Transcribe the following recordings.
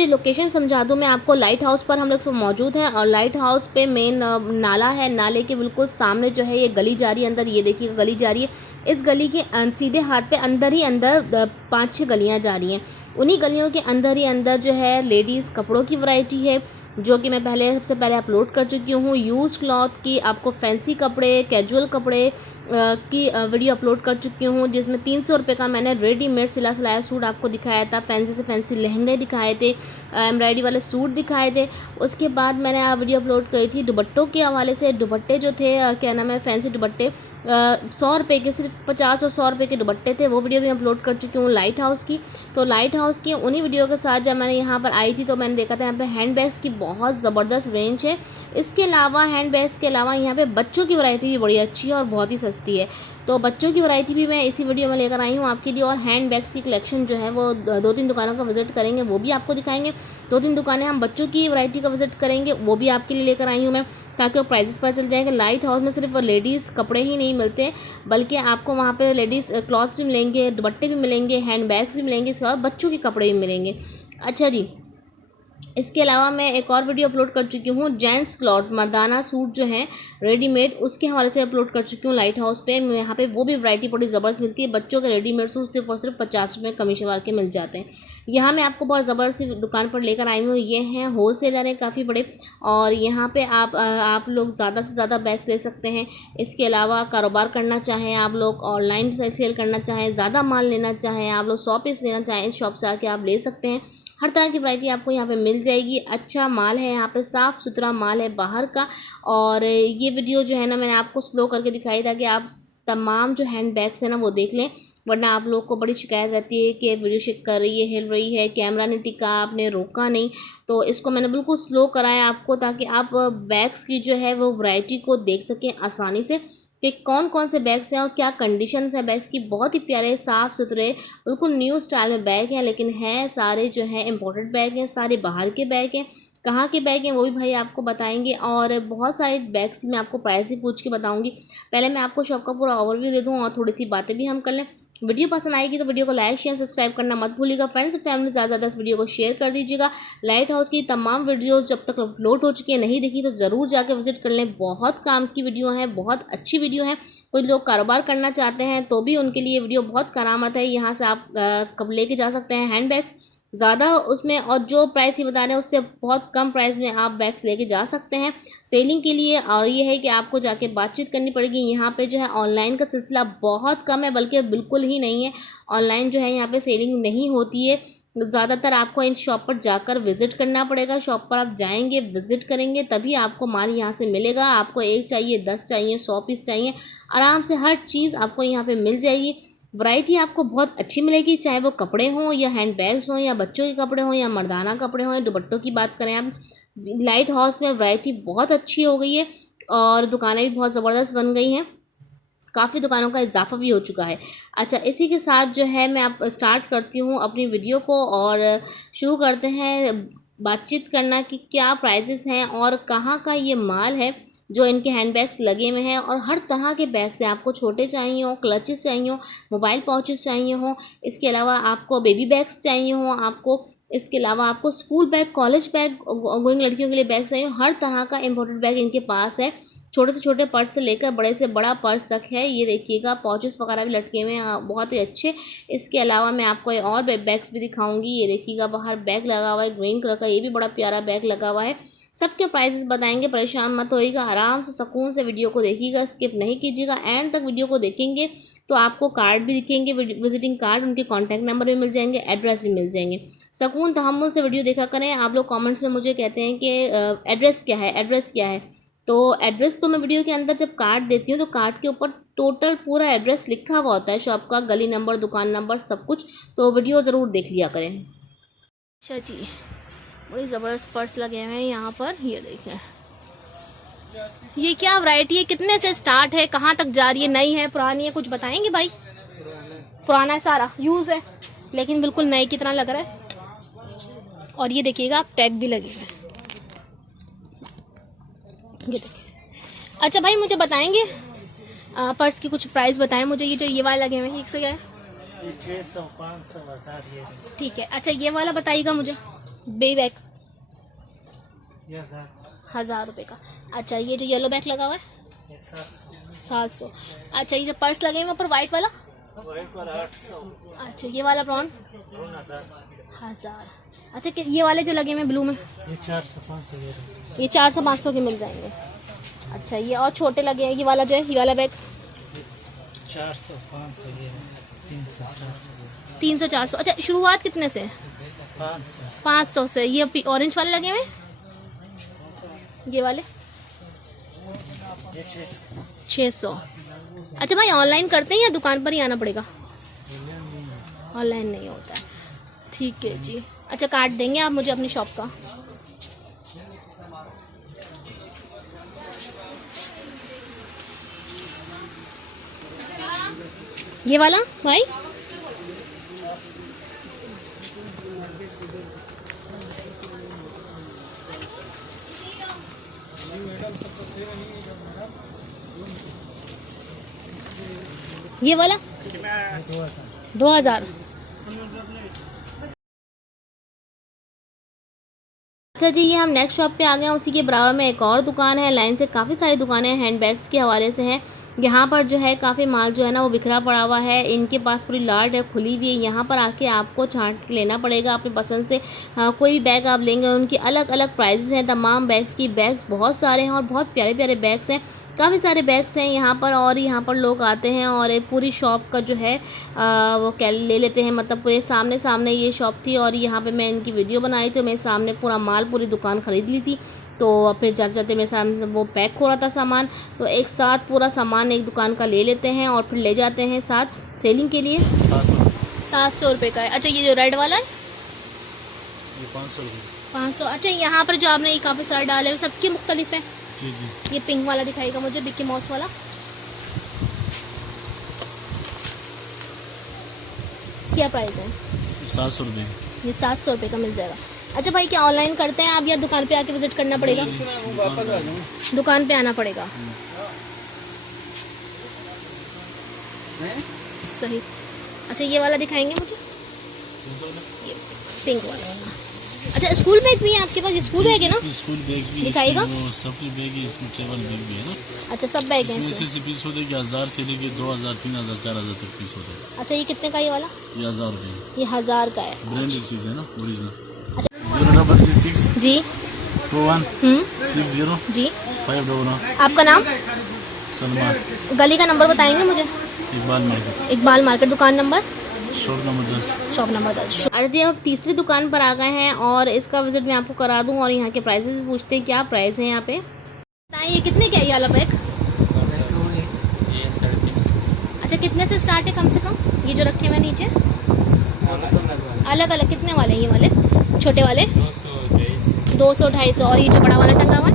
जी, location समझा दूँ मैं आपको। लाइट हाउस पर हम लोग सब मौजूद हैं और लाइट हाउस पे मेन नाला है। नाले के बिल्कुल सामने जो है ये गली जा रही है अंदर, ये देखिएगा गली जा रही है। इस गली के सीधे हाथ पे अंदर ही अंदर 5-6 गलियाँ जा रही हैं। उन्हीं गलियों के अंदर ही अंदर जो है लेडीज़ कपड़ों की वैरायटी है, जो कि मैं सबसे पहले अपलोड कर चुकी हूँ। यूज्ड क्लॉथ की आपको फैंसी कपड़े, कैजुअल कपड़े की वीडियो अपलोड कर चुकी हूँ, जिसमें 300 रुपये का मैंने रेडीमेड सिला सिलाया सूट आपको दिखाया था। फैंसी से फैंसी लहंगे दिखाए थे, एम्ब्रॉयडरी वाले सूट दिखाए थे। उसके बाद मैंने वीडियो अपलोड करी थी दुपट्टों के हवाले से। दुपट्टे जो थे क्या नाम है, फैंसी दुपट्टे 100 रुपये के, सिर्फ 50 और 100 रुपये के दुपट्टे थे। वो वीडियो भी अपलोड कर चुकी हूँ लाइट हाउस की। तो लाइट हाउस की उन्हीं वीडियो के साथ जब मैंने यहाँ पर आई थी तो मैंने देखा था यहाँ पे हैंड बैग्स की बहुत ज़बरदस्त रेंज है। इसके अलावा हैंड बैग्स के अलावा यहाँ पे बच्चों की वैरायटी भी बड़ी अच्छी है और बहुत ही सस्ती है। तो बच्चों की वैरायटी भी मैं इसी वीडियो में लेकर आई हूँ आपके लिए। और हैंड बैग्स की कलेक्शन जो है वो 2-3 दुकानों का विजिट करेंगे, वो भी आपको दिखाएंगे। 2-3 दुकानें हम बच्चों की वैरायटी का विजिट करेंगे, वो भी आपके लिए लेकर आई हूँ मैं, ताकि वो प्राइसेस पता चल जाएंगे। लाइट हाउस में सिर्फ लेडीज़ कपड़े ही नहीं मिलते, बल्कि आपको वहाँ पे लेडीज़ क्लॉथ भी मिलेंगे, दुपट्टे भी मिलेंगे, हैंड बैग्स भी मिलेंगे, इसके अलावा बच्चों के कपड़े भी मिलेंगे। अच्छा जी, इसके अलावा मैं एक और वीडियो अपलोड कर चुकी हूँ जेंट्स क्लॉथ मर्दाना सूट जो है रेडीमेड, उसके हवाले से अपलोड कर चुकी हूँ लाइट हाउस पे। यहाँ पे वो भी वैरायटी बड़ी ज़बरदस्त मिलती है। बच्चों के रेडीमेड सूट सिर्फ और सिर्फ 50 रुपये कमीशन वाले के मिल जाते हैं। यहाँ मैं आपको बहुत ज़बरदस्त दुकान पर लेकर आई हूँ। ये हैं होलसेलर हैं काफ़ी बड़े, और यहाँ पे आप लोग ज़्यादा से ज़्यादा बैग्स ले सकते हैं। इसके अलावा कारोबार करना चाहें आप लोग, ऑनलाइन सेल करना चाहें, ज़्यादा माल लेना चाहें आप लोग, 100 पीस लेना चाहें, इस शॉप से आके आप ले सकते हैं। हर तरह की वैरायटी आपको यहाँ पे मिल जाएगी। अच्छा माल है यहाँ पे, साफ़ सुथरा माल है बाहर का। और ये वीडियो जो है ना मैंने आपको स्लो करके दिखाई था कि आप तमाम जो हैंड बैग्स हैं ना वो देख लें, वरना आप लोग को बड़ी शिकायत रहती है कि वीडियो शेक कर रही है, हिल रही है, कैमरा नहीं टिका, आपने रोका नहीं। तो इसको मैंने बिल्कुल स्लो कराया आपको, ताकि आप बैग्स की जो है वो वैरायटी को देख सकें आसानी से कि कौन कौन से बैग्स हैं और क्या कंडीशंस है बैग्स की। बहुत ही प्यारे साफ़ सुथरे बिल्कुल न्यू स्टाइल में बैग हैं, लेकिन है सारे जो है इम्पोर्टेड बैग हैं, सारे बाहर के बैग हैं। कहाँ के बैग हैं वो भी भाई आपको बताएंगे, और बहुत सारे बैग्स मैं आपको प्राइस भी पूछ के बताऊंगी। पहले मैं आपको शॉप का पूरा ओवरव्यू दे दूँ और थोड़ी सी बातें भी हम कर लें। वीडियो पसंद आएगी तो वीडियो को लाइक शेयर सब्सक्राइब करना मत भूलिएगा। फ्रेंड्स फैमिली ज़्यादा इस वीडियो को शेयर कर दीजिएगा। लाइट हाउस की तमाम वीडियोस जब तक अपलोड हो चुकी है नहीं देखी तो ज़रूर जाकर विजिट कर लें। बहुत काम की वीडियो है, बहुत अच्छी वीडियो है। कोई लोग कारोबार करना चाहते हैं तो भी उनके लिए वीडियो बहुत करामत है। यहाँ से आप कब लेके जा सकते हैं हैंड बैग्स ज़्यादा उसमें, और जो प्राइस ये बता रहे हैं उससे बहुत कम प्राइस में आप बैग्स लेके जा सकते हैं सेलिंग के लिए। और ये है कि आपको जाके बातचीत करनी पड़ेगी। यहाँ पे जो है ऑनलाइन का सिलसिला बहुत कम है, बल्कि बिल्कुल ही नहीं है। ऑनलाइन जो है यहाँ पे सेलिंग नहीं होती है। ज़्यादातर आपको इन शॉप पर जाकर विज़िट करना पड़ेगा। शॉप पर आप जाएंगे, विज़िट करेंगे, तभी आपको माल यहाँ से मिलेगा। आपको 1 चाहिए, 10 चाहिए, 100 पीस चाहिए, आराम से हर चीज़ आपको यहाँ पे मिल जाएगी। वैरायटी आपको बहुत अच्छी मिलेगी, चाहे वो कपड़े हों या हैंड बैग्स हों या बच्चों के कपड़े हों या मर्दाना कपड़े हों या दुपट्टों की बात करें आप। लाइट हाउस में वैरायटी बहुत अच्छी हो गई है और दुकानें भी बहुत ज़बरदस्त बन गई हैं। काफ़ी दुकानों का इजाफा भी हो चुका है। अच्छा, इसी के साथ जो है मैं आप स्टार्ट करती हूँ अपनी वीडियो को और शुरू करते हैं बातचीत करना कि क्या प्राइजेस हैं और कहाँ का ये माल है जो इनके हैंड बैग्स लगे हुए हैं। और हर तरह के बैग्स हैं, आपको छोटे चाहिए हो, क्लचेस चाहिए हो, मोबाइल पाउचेस चाहिए हो, इसके अलावा आपको बेबी बैग्स चाहिए हो, आपको इसके अलावा आपको school bag, college bag, going लड़कियों के लिए बैग चाहिए हो, हर तरह का इम्पोर्टेड बैग इनके पास है। छोटे से छोटे पर्स से लेकर बड़े से बड़ा पर्स तक है। ये देखिएगा पॉचेस वगैरह भी लटके हुए हैं बहुत ही अच्छे। इसके अलावा मैं आपको और बैग्स भी दिखाऊंगी। ये देखिएगा बाहर बैग लगा हुआ है ग्रीन कलर का, ये भी बड़ा प्यारा बैग लगा हुआ है। सबके प्राइसेस बताएंगे, परेशान मत होइएगा, आराम से सुकून से वीडियो को देखिएगा, स्किप नहीं कीजिएगा। एंड तक वीडियो को देखेंगे तो आपको कार्ड भी दिखेंगे, विजिटिंग कार्ड, उनके कॉन्टैक्ट नंबर भी मिल जाएंगे, एड्रेस भी मिल जाएंगे। सुकून तहम्मुल से वीडियो देखा करें। आप लोग कमेंट्स में मुझे कहते हैं कि एड्रेस क्या है, एड्रेस क्या है। तो एड्रेस तो मैं वीडियो के अंदर जब कार्ड देती हूँ तो कार्ड के ऊपर टोटल पूरा एड्रेस लिखा हुआ होता है, शॉप का, गली नंबर, दुकान नंबर, सब कुछ। तो वीडियो ज़रूर देख लिया करें। अच्छा जी, बड़ी ज़बरदस्त पर्स लगे हुए हैं यहाँ पर। ये देखें, ये क्या वैरायटी है, कितने से स्टार्ट है, कहाँ तक जा रही है, नई है पुरानी है, कुछ बताएंगे भाई? पुराना है, सारा यूज़ है, लेकिन बिल्कुल नई की तरह लग रहा है। और ये देखिएगा टैग भी लगे हुए हैं। अच्छा भाई, मुझे बताएंगे पर्स की कुछ प्राइस बताएं मुझे। ये जो ये वाले लगे हुए हैं, 100 क्या है? 600, 500, 1000 ये। ठीक है। अच्छा, ये वाला बताइएगा मुझे। Baby bag? ये 1000 रुपये का। अच्छा, ये जो येलो बैग लगा हुआ है 700। अच्छा, ये जो पर्स लगे हुए ऊपर वाइट वाला? वाइट पर 800। अच्छा, ये वाला ब्राउन? 1000। अच्छा, ये वाले जो लगे हुए ब्लू में? ये 400-500 ये 400-500 के मिल जाएंगे। अच्छा, ये और छोटे लगे हैं, ये वाला जो है, ये वाला बैग? 400-500, ये 300-400। 300-400। अच्छा, शुरुआत कितने से? 500। 500 से। ये ऑरेंज वाले लगे हुए, ये वाले? ये 600। अच्छा भाई, ऑनलाइन करते हैं या दुकान पर ही आना पड़ेगा? ऑनलाइन नहीं होता है, ठीक है जी। अच्छा, कार्ड देंगे आप मुझे अपनी शॉप का? ये वाला भाई? ये वाला 2000। अच्छा जी, ये हम नेक्स्ट शॉप पे आ गए हैं। उसी के बराबर में एक और दुकान है। लाइन से काफ़ी सारी दुकानें हैंडबैग्स के हवाले से हैं। यहाँ पर जो है काफ़ी माल जो है ना वो बिखरा पड़ा हुआ है। इनके पास पूरी लाट है, खुली हुई है। यहाँ पर आके आपको छांट के लेना पड़ेगा अपनी पसंद से। कोई भी बैग आप लेंगे, उनकी अलग अलग प्राइजेस हैं तमाम बैग्स की। बैग्स बहुत सारे हैं और बहुत प्यारे प्यारे बैग्स हैं। काफ़ी सारे बैग्स हैं यहाँ पर, और यहाँ पर लोग आते हैं और पूरी शॉप का जो है वो क्या ले लेते हैं। मतलब पूरे सामने सामने ये शॉप थी और यहाँ पे मैं इनकी वीडियो बनाई थी। मेरे सामने पूरा माल, पूरी दुकान ख़रीद ली थी। तो फिर जाते जाते मेरे सामने वो पैक हो रहा था सामान, तो एक साथ पूरा सामान एक दुकान का ले लेते हैं और फिर ले जाते हैं साथ सेलिंग के लिए। 700 रुपये का है। अच्छा, ये जो रेड वाला है ये 500 रुपये। 500। अच्छा, यहाँ पर जो आपने ये काफ़ी सारे डाले हुए सबके मुख्तलिफ है? जी जी। ये पिंक वाला दिखाएगा मुझे, मिक्की माउस वाला, इसकी क्या प्राइस है? 700 रुपये। ये 700 रुपये का मिल जाएगा। अच्छा भाई, क्या ऑनलाइन करते हैं आप या दुकान पे आके विजिट करना पड़ेगा? दुकान पे आना पड़ेगा। सही। अच्छा, ये वाला दिखाएंगे मुझे, ये पिंक वाला। अच्छा, स्कूल बैग भी है आपके पास? ये स्कूल बैग है ना? स्कूल बैग्स भी दिखाएगा? सब बैग है इसमें, ट्रैवल बैग भी है ना। अच्छा, सब बैग हैं इसमें इसमें? से पीस होते हैं कि 1000 से लेके 2000, 3000, 4000 तक पीस होते हैं। अच्छा, ये कितने का ये वाला? ये 1000 रुपये। ये 1000 का है। ब्रांडेड चीज़ है ना, ओरिजिनल। अच्छा 036 जी 21 60 जी। 599। आपका नाम? सलमान। गली का नंबर बताएंगे मुझे? इकबाल मार्केट। इकबाल मार्केट, दुकान number? Shop number 10। Shop number 10। अच्छा जी, अब तीसरी दुकान पर आ गए हैं और इसका विजिट मैं आपको करा दूं और यहाँ के प्राइसेस भी पूछते हैं क्या प्राइस है यहाँ पे। बताइए, ये कितने का है ये वाला बैग? अच्छा, कितने से स्टार्ट है कम से कम? ये जो रखे हुए नीचे अलग अलग कितने वाले हैं? ये वाले छोटे वाले 200 250, और ये जो बड़ा वाला टंगा हुआ है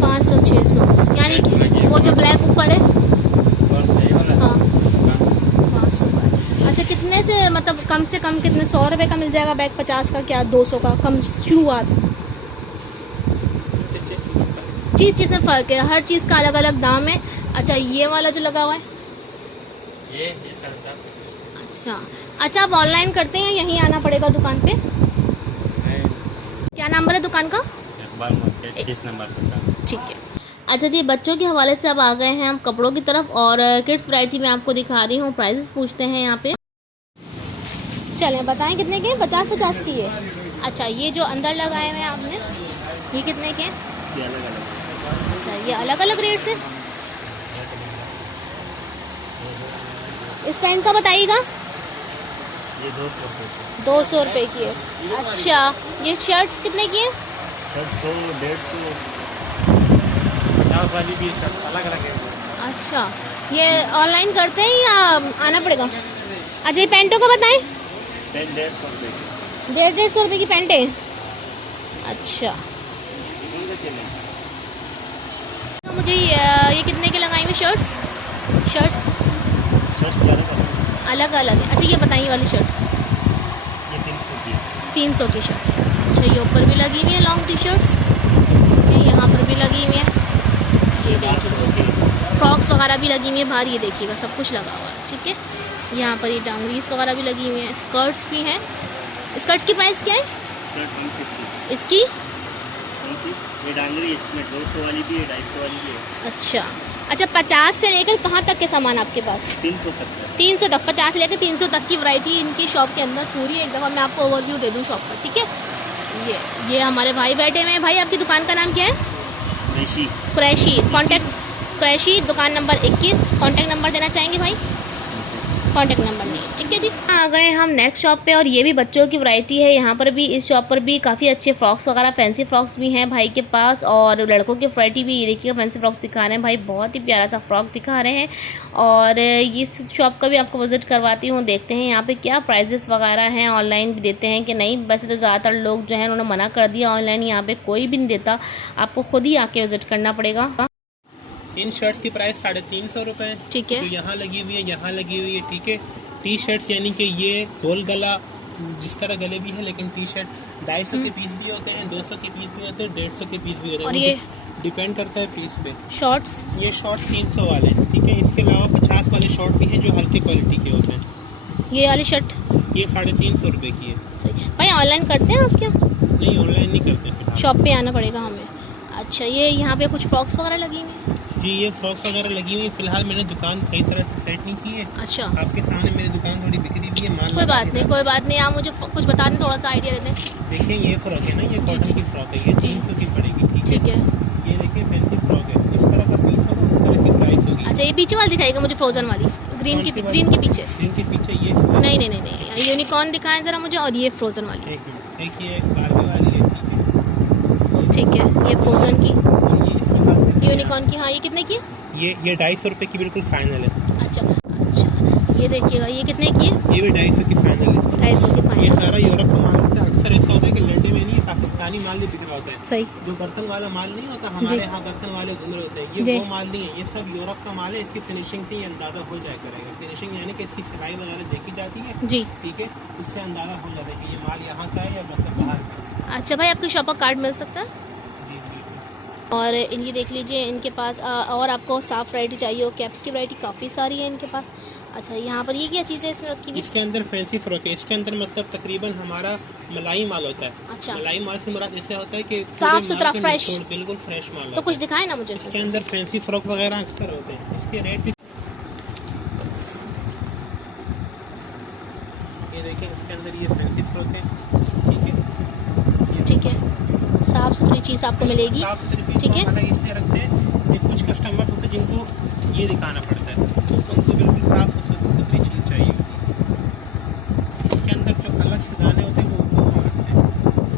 500 600। यानी कि वो जो ब्लैक ऊपर है हाँ 500 का। अच्छा, कितने से मतलब कम से कम कितने? 100 रुपये का मिल जाएगा बैग? 50 का क्या 200 का कम शुरुआत? चीज़ में फ़र्क है, हर चीज़ का अलग अलग दाम है। अच्छा, ये वाला जो लगा हुआ है ये 750। अच्छा। अच्छा, आप ऑनलाइन करते हैं, यहीं आना पड़ेगा दुकान पे? क्या नंबर है दुकान का? इकबाल मार्केट 30 नंबर पर। ठीक है। अच्छा जी, बच्चों के हवाले से अब आ गए हैं हम कपड़ों की तरफ और किड्स वैरायटी में आपको दिखा रही हूँ। प्राइसेस पूछते हैं यहाँ पे। चलें, बताएं कितने के? 50-50 की है। अच्छा, ये जो अंदर लगाए हुए हैं आपने, ये कितने के? इसके अलग अलग। अच्छा, ये अलग अलग रेट से। इस पैंट का बताइएगा? ये 200 रुपये। 200 रुपये की है। अच्छा, ये शर्ट्स कितने की है? 100 150 वाली भी अलग अलग है। अच्छा, ये ऑनलाइन करते हैं या आना पड़ेगा? अच्छा, ये पैंटों का बताएं? 150 रुपये। 150 रुपये की पैंट है। अच्छा, मुझे ये कितने के लगाई हुई शर्ट्स? शर्ट्स अलग अलग है। अच्छा, ये बताइए वाली शर्ट? ये 300 की। 300 की शर्ट। अच्छा, ये ऊपर भी लगी हुई है लॉन्ग टी शर्ट्स, ये यहाँ पर भी लगी हुई है। ये देखिए, फ्रॉक्स वगैरह भी लगी हुई है बाहर, ये देखिएगा सब कुछ लगा हुआ है। ठीक है, यहाँ पर ये डांगरीस वगैरह भी लगी हुई हैं, स्कर्ट्स भी हैं स्कर्ट्स की प्राइस क्या है? स्कर्ट 150। इसकी ये डांगरी, इसमें 200 वाली भी है, 250 वाली भी है। अच्छा अच्छा, 50 से लेकर कहाँ तक के सामान आपके पास? 300 तक है। 300 तक, 50 से लेकर 300 तक की वैरायटी इनकी शॉप के अंदर पूरी। एक दफ़ा मैं आपको ओवरव्यू दे दूँ शॉप का, ठीक है। ये हमारे भाई बैठे हुए हैं। भाई आपकी दुकान का नाम क्या है? कुरैशी। कॉन्टैक्ट कुरैशी, दुकान नंबर 21। कॉन्टैक्ट नंबर देना चाहेंगे भाई? कॉन्टैक्ट नंबर नहीं है, ठीक है जी। आ गए हम नेक्स्ट शॉप पे और ये भी बच्चों की वैरायटी है। यहाँ पर भी, इस शॉप पर भी काफ़ी अच्छे फ्रॉक्स वगैरह, फैंसी फ्रॉक्स भी हैं भाई के पास, और लड़कों की वैरायटी भी। ये देखिए फैंसी फ्रॉक्स दिखा रहे हैं भाई, बहुत ही प्यारा सा फ्रॉक दिखा रहे हैं। और इस शॉप का भी आपको विज़िट करवाती हूँ, देखते हैं यहाँ पे क्या प्राइजेस वगैरह हैं। ऑनलाइन भी देते हैं कि नहीं? वैसे तो ज़्यादातर लोग जो है उन्होंने मना कर दिया, ऑनलाइन यहाँ पर कोई भी नहीं देता, आपको खुद ही आके विज़िट करना पड़ेगा। इन शर्ट्स की प्राइस 350 रुपये, ठीक है। जो यहाँ लगी हुई है, यहाँ लगी हुई है, ठीक है। टी शर्ट्स यानी कि ये गोल गला जिस तरह गले भी है, लेकिन टी शर्ट 250 के पीस भी होते हैं, 200 के पीस भी होते हैं, 150 के पीस भी होते हैं, और ये डिपेंड करता है पीस पे। शॉर्ट्स, ये शॉर्ट्स 300 वाले हैं, ठीक है। इसके अलावा 50 वाले शॉर्ट भी हैं जो हल्के क्वालिटी के होते हैं। ये वाली शर्ट ये 350 रुपये की है। सही। भाई ऑनलाइन करते हैं आप क्या? नहीं, ऑनलाइन नहीं करते फिलहाल, शॉप पे आना पड़ेगा हमें। अच्छा, ये यहाँ पे कुछ फ्रॉक्स वगैरह लगी हुई हैं? जी, ये फ्रॉक्स वगैरह लगी हुई है। फिलहाल मैंने दुकान सही तरह से सेट नहीं की है। अच्छा, आपके सामने मेरी दुकान थोड़ी बिक्री भी है, माल कोई बात नहीं, कोई बात नहीं। आप मुझे कुछ बता दें, थोड़ा सा आइडिया दे दें। देखिए, ये फ्रॉक है ना, ये जी, कॉटन जी। की फ्रॉक है, ये जी। 300 की पड़ेगी, ठीक ठीक है। है। ये देखिए फैंसी फ्रॉक है, इस तरह का पीस होगा, उस तरह की प्राइस होगी। अच्छा, ये पीछे वाली दिखाएगा मुझे, फ्रोजन वाली, ग्रीन की कौन सी ग्रीन के पीछे। इनके पीछे ये नहीं नहीं नहीं नहीं, यूनिकॉर्न दिखाएं ज़रा मुझे, और ये फ्रोजन वाली। एक ये बारबी वाली है, ठीक ठीक है, ये फ्रोजन की, है। और ये इसके बाद यूनिकॉर्न की। हाँ, ये कितने की? ये 250 रुपये की बिल्कुल फाइनल है। अच्छा अच्छा, ये देखिएगा, ये कितने की है? ये भी 250 की फाइनल है। 250 की ये फाइनल। सारा यूरोप का माल होता है। अक्सर ऐसा होता है कि लंडे में नहीं, पाकिस्तानी माल भी बिक रहा होता है। सही। जो बर्तन वाला माल नहीं होता, हमारे यहाँ बर्तन वाले घूम रहे होते हैं, ये जी। वो माल नहीं है, ये सब यूरोप का माल है। इसकी फिनिशिंग से ही अंदाज़ा हो जाया करेगा। फिनिशिंग यानी कि इसकी सिलाई वगैरह देखी जाती है, जी। ठीक है। इससे अंदाज़ा हो जाता है कि ये माल यहाँ का है या मतलब बाहर का है। अच्छा भाई, आपकी शॉप का कार्ड मिल सकता है? जी जी। और इनकी देख लीजिए, इनके पास और आपको साफ़ वैरायटी चाहिए हो, कैप्स की वैरायटी काफ़ी सारी है इनके पास। अच्छा, यहाँ पर ये क्या चीज़ है इसमें रखी हुई? इसके अंदर फैंसी फ्रॉक है। इसके अंदर मतलब तकरीबन हमारा मलाई माल होता है। अच्छा, मलाई माल से मुराद ऐसे होता है कि साफ पूरे सुथरा, माल के फ्रेश। निचोड़ बिल्कुल फ्रेश माल तो होता कुछ है। दिखाए ना मुझे इसके इसमें। अंदर फैंसी फ्रॉक वगैरह अक्सर होते हैं। इसके रेट भी ये देखिए, इसके अंदर ये फैंसी फ्रॉक है, ठीक है। ठीक है, साफ़ सुथरी चीज़ आपको मिलेगी, साफ सुथरी चीज़ ठीक है। को अलग इसलिए रखते हैं कि कुछ कस्टमर्स होते हैं जिनको ये दिखाना पड़ता है, ठीक तो उनको बिल्कुल साफ सुथरी चीज़ चाहिए। इसके अंदर जो अलग से दाने होते हैं वो हम रखते हैं,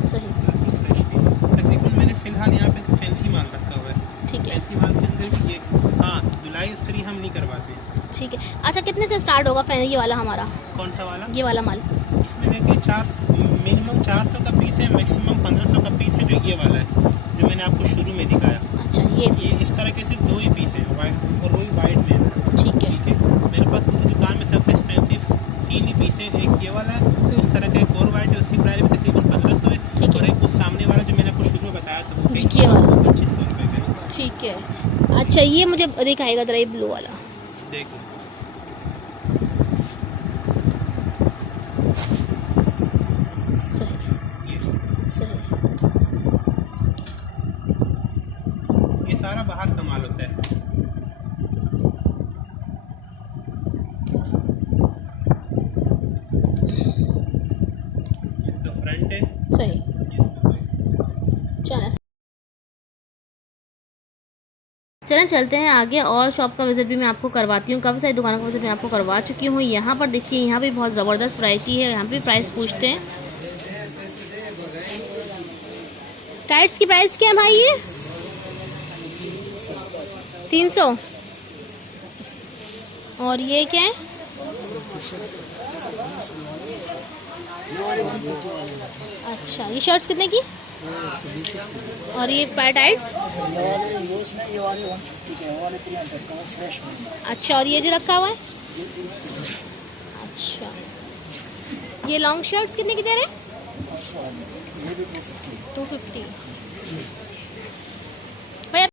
सही। बिल्कुल फ्रेश पीस। तकरीबन मैंने फ़िलहाल यहाँ पे फैंसी माल रखा हुआ है। ठीक है, फैंसी माल के अंदर भी ये, हाँ, धुलाई इस्त्री हम नहीं करवाते। ठीक है। अच्छा, कितने से स्टार्ट होगा ये वाला हमारा, कौन सा वाला? ये वाला माल? इसमें देखिए मिनिमम 400 का पीस है, मैक्सिमम 1500 का पीस है, जो ये वाला है जो मैंने आपको शुरू में दिखाया। अच्छा, ये ये पीस, इस तरह के सिर्फ 2 ही पीस हैं, वाइट और वही वाइट में है, ठीक है। ठीक है। मेरे पास पूरी दुकान में सबसे एक्सपेंसिव 3 ही पीस है। एक ये वाला है, इस तरह का एक और वाइट है, उसकी प्राइस भी तकरीबन 1500 है। ठीक है। और एक उस सामने वाला जो मैंने आपको शुरू में बताया था वो ये वाला, 2500 रुपये का है। ठीक है। अच्छा, ये मुझे दिखाएगा ज़रा, ये ब्लू वाला। देखो, सही ये सही। ये सारा बाहर का माल होता है। इसका फ्रंट है, सही। ये इसका बैक। चलें चलते हैं आगे, और शॉप का विज़िट भी मैं आपको करवाती हूँ। काफ़ी सारी दुकानों का विज़िट मैं आपको करवा चुकी हूँ। यहाँ पर देखिए, यहाँ भी बहुत ज़बरदस्त वैरायटी है। यहाँ पे प्राइस पूछते हैं। टाइट्स की प्राइस क्या है भाई? ये 300। और ये क्या है? अच्छा, ये शर्ट्स कितने की? और ये टाइट्स? अच्छा, और ये जो रखा हुआ है? अच्छा, ये लॉन्ग शर्ट्स कितने की दे रहे हैं? 250।